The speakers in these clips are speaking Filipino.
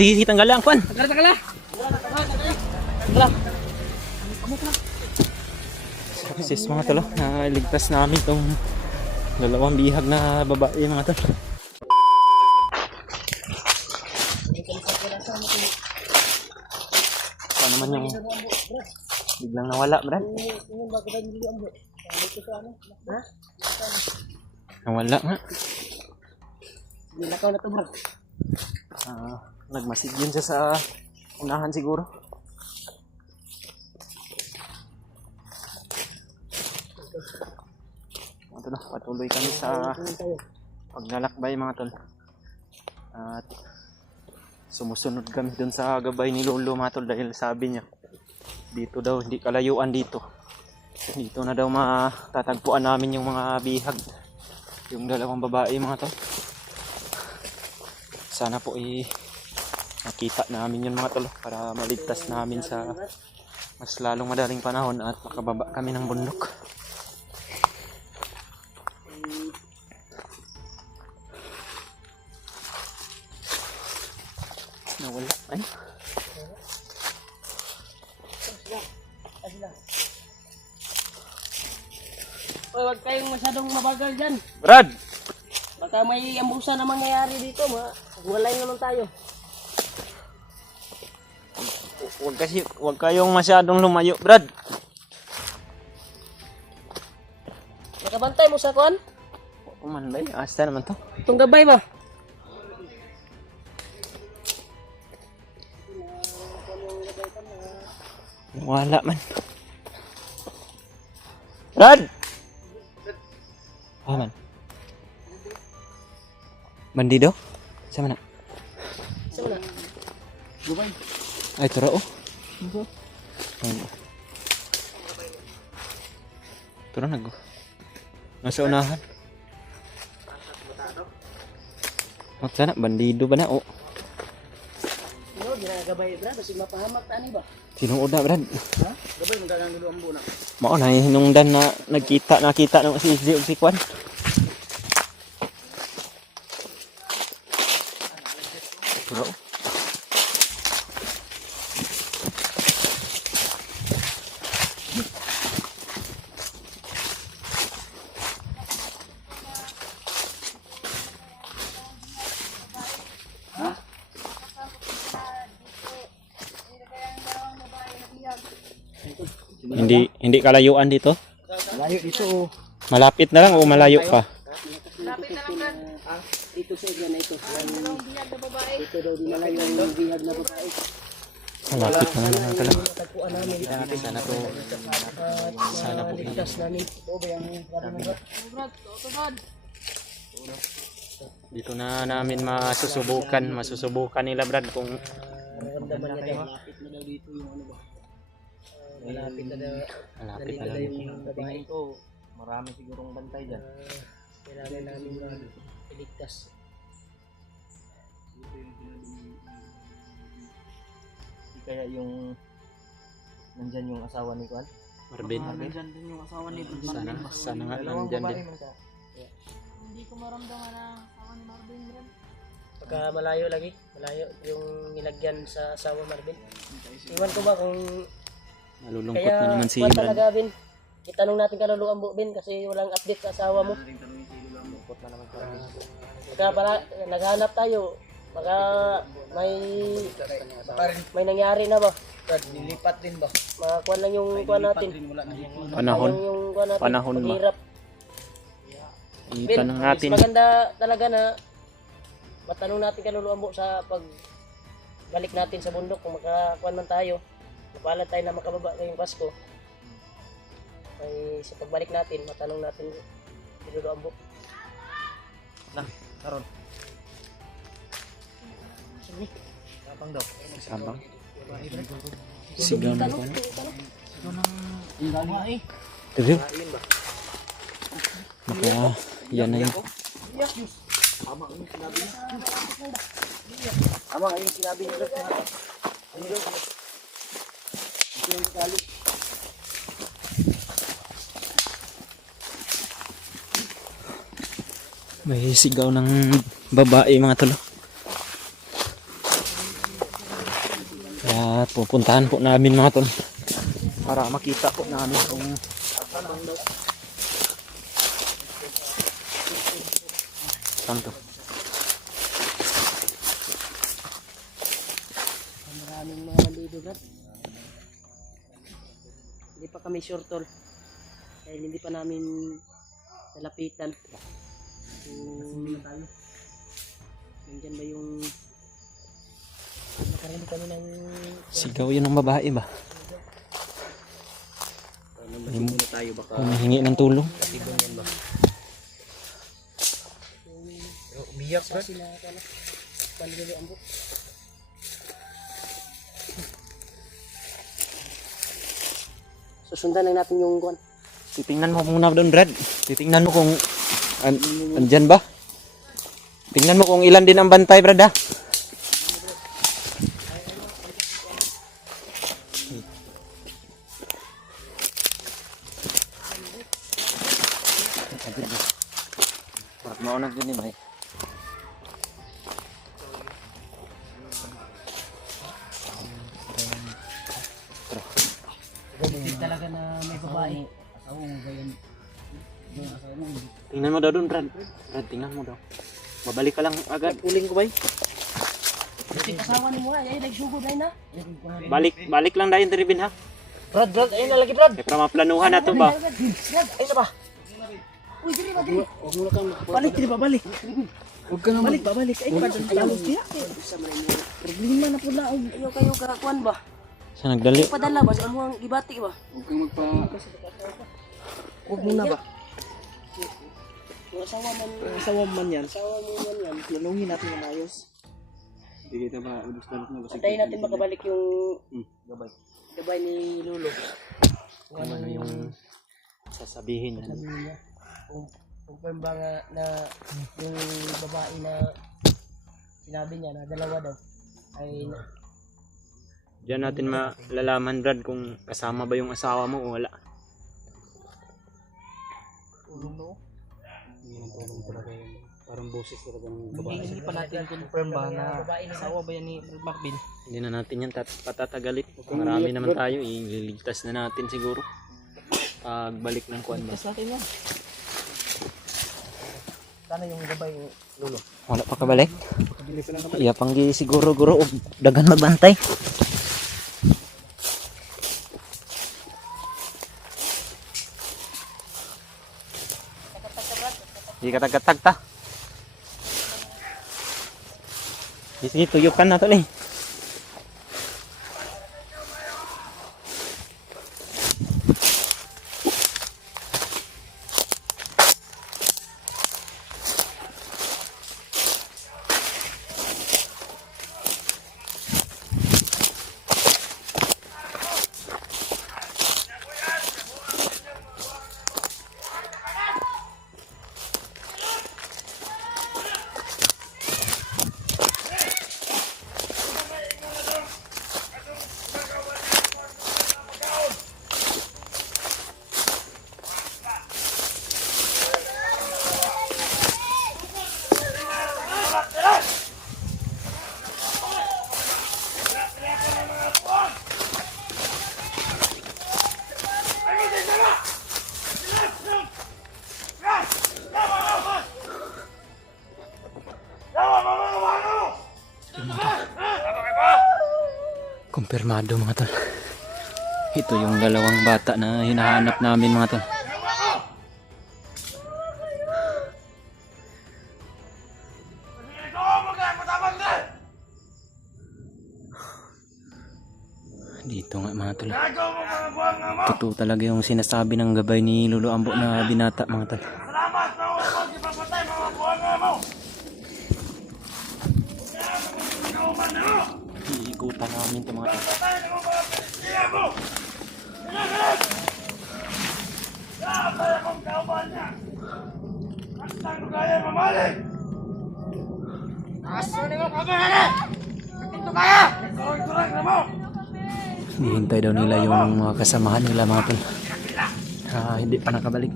sige, tanggal lang, Kwan. Tanggal. Sis mga tol, ligtas namin tong dalawang bihag na babae mga tol. Ito naman yung biglang nawala, Brad. Nawala nga. Nilakaw na to, bro. Nagmasid yun siya sa unahan siguro. Mga tol, patuloy kami sa paglalakbay mga tol. At sumusunod kami dun sa gabay ni Lolo mga tol dahil sabi niya dito daw, hindi kalayuan dito. Dito na daw matatagpuan namin yung mga bihag, yung dalawang babae mga tol. Sana po nakita namin yun mga tol para maligtas namin sa mas lalong madaling panahon at makababa kami ng bundok. Nawala. Ay. Oy, wag kayong masyadong mabagal dyan. Brad! Baka may ambusa na mangyayari dito, walay naman tayo. Wag kayong masyadong lumayo, Brad. Nakabantay mo sa kuan? Man ba? Asta naman to. Itong gabay ba? Wala man. Brad! Ah, man. Bandido? Sama na? Sama na? Gabay. Ay, tara oh. Tara na go. Nasa unahan. Sana, bandido ba na oh? No, ginagabay, Brad. Kasi mapahamak tani ba? Sinong uda, Brad? Ha? Gabay, magdagang dulu ang buna. Mao na hinungdan na nakita ng si Izzy ug si Kwan. Bro. Hindi kalayuan dito? Malayo dito. Malapit na lang o malayo pa? Malapit na lang, Brad. Dito sa area na ito. Dalawang bihag na babae. Dito daw di malayo yung bihag na babae. Malapit na lang talaga. Tagpuan namin. Sana po. Sana po. Ligtas namin. Ito ba yung Brad? Dito na namin masusubukan nila, Brad, kung Naramdaman niya daw. Malapit na daw dito yung ano ba? Malapit na daw. malapit na lang. Yung babae ko. Marami sigurong bantay dyan. Kailangan namin iligtas. Di kaya yung nandyan yung asawa ni Kwan? Marvin. Nandyan din yung asawa ni Sana nga nandyan din. Hindi ko maramdaman na asawa ni Marvin. Pagka malayo lagi. Malayo yung nilagyan sa asawa Marvin. Iwan ko ba kung Nalulungkot kaya na naman si Kwan Brad. talaga, Bin. Itanong natin kaluluang Bin kasi walang update sa asawa mo. Baka para naghanap tayo. Baka may nangyari na ba? Nilipat din ba? Makakuha lang yung kuha natin. Panahon. Yung kuha natin. Panahon ba? Paghirap. Itanong natin. Mas maganda talaga na matanong natin kaluluang sa pagbalik natin sa bundok kung makakuha man tayo. Napalad tayo na makababa ngayong Pasko. Ay sa pagbalik natin, matanong natin kaluluang Na, karon. Kapang daw. Sabang. Sigaw na ko. Tigil. Maka yan na yun. Tama yung sinabi niyo. May sigaw ng babae mga tolo. pupuntahan po namin mga tol. Para makita po namin kung saan to. Maraming mga nandito Brad. Hindi pa kami sure tol. Dahil hindi pa namin nalapitan. Nandyan ba yung nakarinig kami ng Sigaw yun ng babae ba? Muna tayo baka Humihingi ng tulong. ibon yan ba? Umiyak sa sila pala. Panlilo ang book. Susundan lang natin yung kuwan. Titingnan mo muna doon, Brad. Titingnan mo kung andyan ba? Tingnan mo kung ilan din ang bantay, Brad, ha? Maunag din ni May. Talaga na may babae. Tingnan mo daw doon, Brad. Brad, tingnan mo daw. Babalik ka lang agad. Uling ko ba yun? Kasawa ni mo ay nagsugod ay na. Balik lang dahil Tribin, ha? Brad, ayun na lagi Brad. Kaya para maplanuhan na to ba? Brad, ayun na ba? Uy, diri ba diri? Huwag mo na kang balik, diri ba balik? Huwag ka na balik. Ay, padala siya. Problema na po na. Ayaw kayo kakakuan ba? Sa nagdali. Padala ba? Sa amuang gibati ba? Huwag kang Huwag muna ba? Kung asawa man yan. Planungin natin ng ayos. Hindi kita ba udus dalok na ba? Antayin natin makabalik yung gabay ni Lolo. Kung ano yung sasabihin niya. Sabihin niya. Confirm ba nga na yung babae na sinabi niya na dalawa daw ay Diyan natin malalaman, Brad, kung kasama ba yung asawa mo o wala. Tulong talaga yun. Parang boses talaga ng babae. hindi pa natin confirm ba na asawa ba yan ni Macbin? Hindi na natin yan patatagalin. Marami naman tayo, ililigtas na natin siguro. Pagbalik ng kuwan ba. Natin yan. Sana yung gabay Lolo. Wala pa kabalik. Iya panggi siguro guro dagan magbantay. Di katag-katag ta. Sige, tuyukan na to eh. Kumpirmado mga tol. Ito yung dalawang bata na hinahanap namin mga tol. Dito nga mga tol. Totoo talaga yung sinasabi ng gabay ni Lolo Ambo na binata mga tol. Iikutan namin ito mga tol. Hihintay daw nila yung mga kasamahan nila mga tol. Hindi pa nakabalik.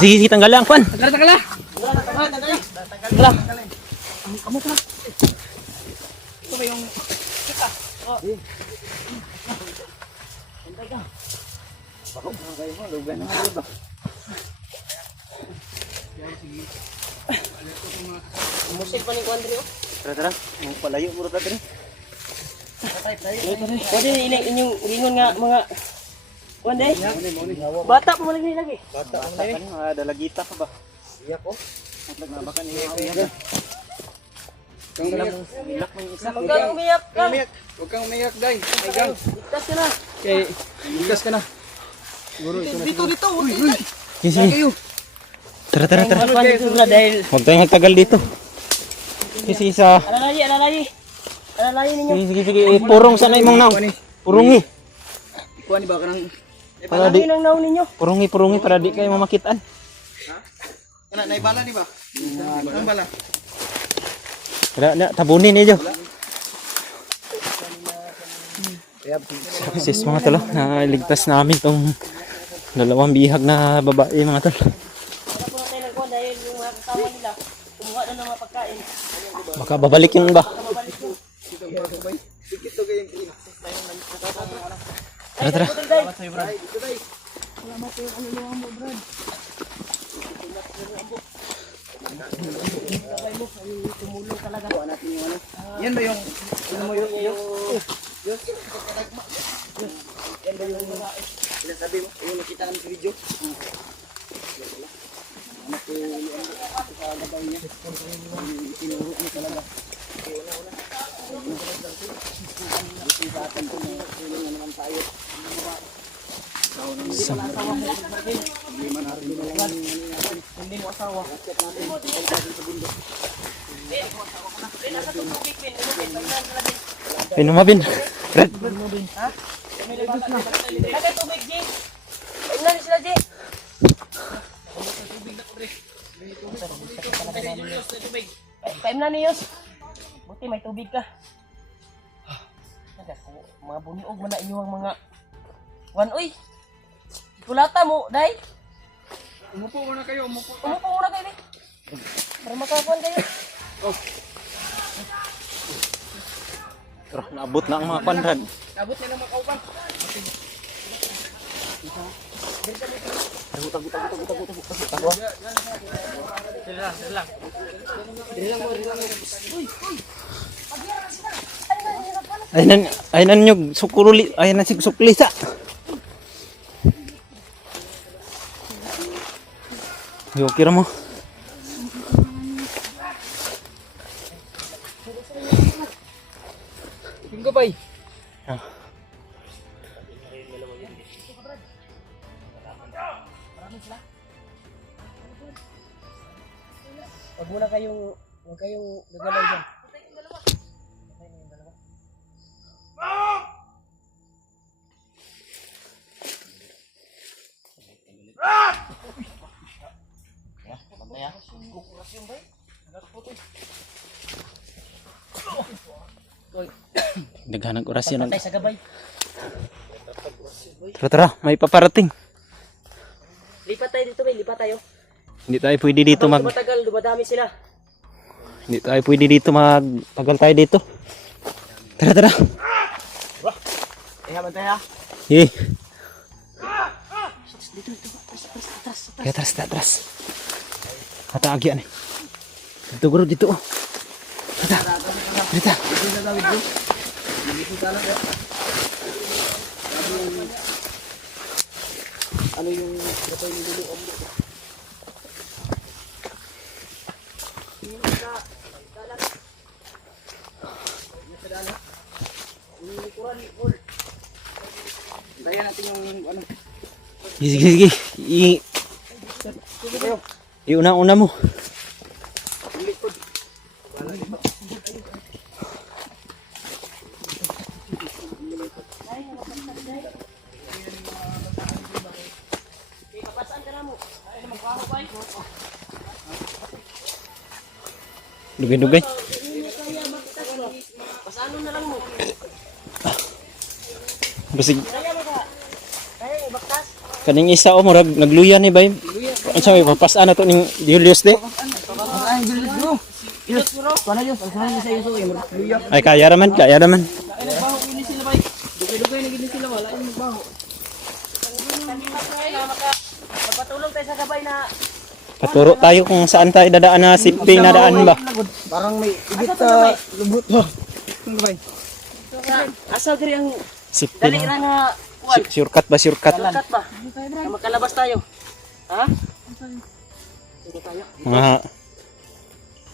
Sige, sige, tanggal lang, Kwan. Tanggal. Ang kamot na. Ito ba yung kita? Oh. Hintay ka. Bakit na kayo mo? Lugan na nga ba? Musil pa ni Kuandre oh. Tara. Ang palayo mo rin natin. Pwede inyong ringon nga mga Kuandre. Bata pa malagay lagi. Bata ka niya, dalagita ka ba? Iyak ko. Nagnabakan niya. Ilak mo yung isa. Huwag kang umiyak. Huwag kang umiyak, Day. Igang. Ligtas ka na. Okay, ligtas ka na. Dito. Sige. Tara. Ano ba dito na dahil Huwag tayong magtagal dito. Kasi sa... alalayi ninyo. Sige. Purong sana imong naw. Purungi. Kuha ni ba ka ng... Para di... Alalayi ng naon ninyo. Purungi para di kayo mamakitaan. Ano, naibala di ba? Ang bala. Tara, tabunin niyo. Sis mga tol, ligtas namin tong dalawang bihag na babae mga tol. Wala po natin nagkuhan dahil yung mga kasama nila kumuha na ng mga pagkain. Baka babalik yung ba? Mabalik yun. Sikit to kayong kina. Tara. Salamat yung kaluluwa mo, Brad. Tumulong talaga. Yan ba yung... Ano mo yung... Yan ba yung mga Sabi mo, yung nakita namin sa video. hindi mo asawa. Pinumabin. Red. Nakay tubig, G. Tingnan ni sila, G. Paimnan ni Yos. Buti may tubig ka. Mga buniog man na inyong mga uy. Kulata mo, day. Umupo muna kayo, umupo. Umupo muna kayo, day. Para makakuan kayo. Tara, naabot na ang mga panrad. Abot nila makaupan. Aynan nyo, sukuruli, aynan si suklisa. Yo, kira mo. Tingko bay. Huwag kayong gagalaw dyan. Daghanang orasyon. Patay sa gabay. Tara, may paparating. Lipat tayo dito, bay. Lipat tayo. Hindi tayo pwede dito Habang tumatagal, dumadami sila. Hindi tayo pwede dito magtagal tayo dito. Tara. Haman tayo, ha? Eh, Dito. kaya atras. Kata agyan eh. Dito guru dito. Dito. Ano yung gatay ni Lulu? Dayan natin yung ano. Sige. Iuna mo. Dugay-dugay. Basig. Kaning isa o murag nagluya ni bay. Unsa may papas ana to ning Julius de? Ay, Julius bro. Yus, paano yun? Ang sabi sa iyo so, luya. Ay kaya raman, kaya raman. Ay, nagbaho ini sila bay. Dugay-dugay na gini sila wala yung nagbaho. Magpatulong tayo sa gabay na Paturo tayo kung saan tayo dadaan na safety na daan ba. parang may igit lubot. Ang gabay. Asa diri ang Safety dali na. ra nga kuan. Shortcut ba, shortcut? Kat ba? Makalabas tayo. Ha? Sige tayo. Mga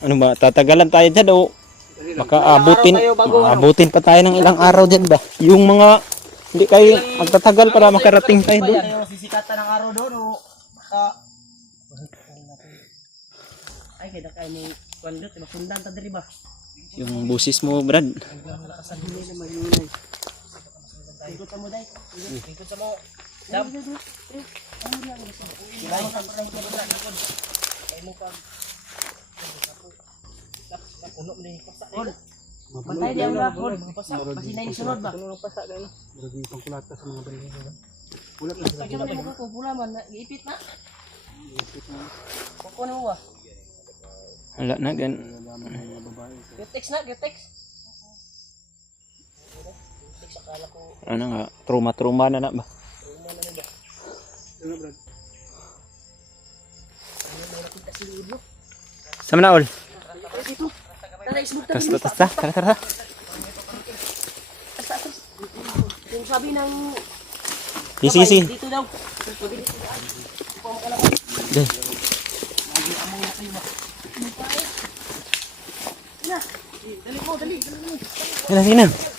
ano ba, tatagalan tayo dyan o baka abutin pa tayo ng ilang araw dyan ba. Yung mga hindi kayo magtatagal para makarating tayo doon. Tayo sisikatan ng araw doon o ay kaya kay may kuan dito, masundan ta diri ba? Yung busis mo, Brad. Sa dili na mayunay. Ikot mo dai. Ikot sa mo. Dam. Bantay dia udah, pasak, masih naik sunod ba? Pasak dai. Lagi pangkulata sa mga balik. Bulat na sa mo ko pula man, giipit na. Giipit na. Ko na wa. Wala na gan. Getex na, getex. Akala ko Ano nga, truma-truma na ba? Sama na, Ol. Tasta. Tara. yung sabi ng Sisi. dito daw. Dali mo. Dali.